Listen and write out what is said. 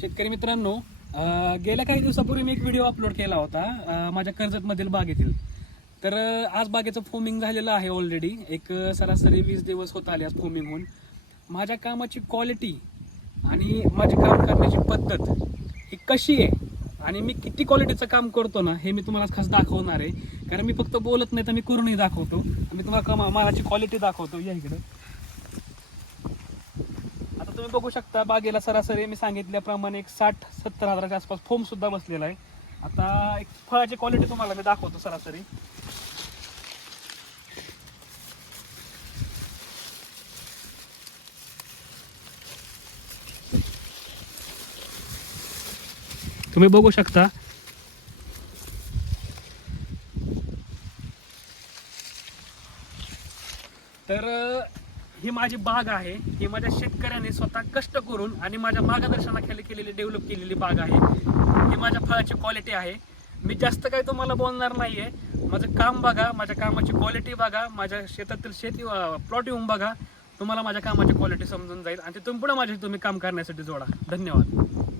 शेतकरी मित्रांनो, गेल्या काही दिवसापूर्वी मी एक व्हिडिओ अपलोड केला होता माझ्या कर्जतमधील बागेतील. तर आज बागेचं फोमिंग झालेलं आहे ऑलरेडी. एक सरासरी 20 दिवस होत आले आज फोमिंग होऊन. माझ्या कामाची क्वालिटी आणि माझे काम करण्याची पद्धत ही कशी आहे आणि मी किती क्वालिटीचं काम करतो ना, हे मी तुम्हाला खास दाखवणार आहे. कारण मी फक्त बोलत नाही तर मी करूनही दाखवतो. मी तुम्हाला मालाची क्वालिटी दाखवतो. या इकडे आता तुम्ही बघू शकता, बागेला सरासरी मी सांगितल्याप्रमाणे एक 60-70 हजाराच्या आसपास फोम सुद्धा बसलेला आहे. आता एक फळाची क्वालिटी तुम्हाला मी दाखवतो सरासरी. तुम्ही बघू शकता, तर ही माझी बाग आहे. ही माझ्या शेतकऱ्यांनी स्वतः कष्ट करून आणि माझ्या मार्गदर्शनाखाली केलेली डेव्हलप केलेली बाग आहे. ही माझ्या फळाची क्वालिटी आहे. मी जास्त काही तुम्हाला बोलणार नाहीये. माझं काम बघा, माझ्या कामाची क्वालिटी बघा, माझ्या शेतातील शेती प्लॉट येऊन बघा. तुम्हाला माझ्या कामाची क्वालिटी समजून जाईल आणि तिथून पुढे तुम्ही काम करण्यासाठी जोडा. धन्यवाद.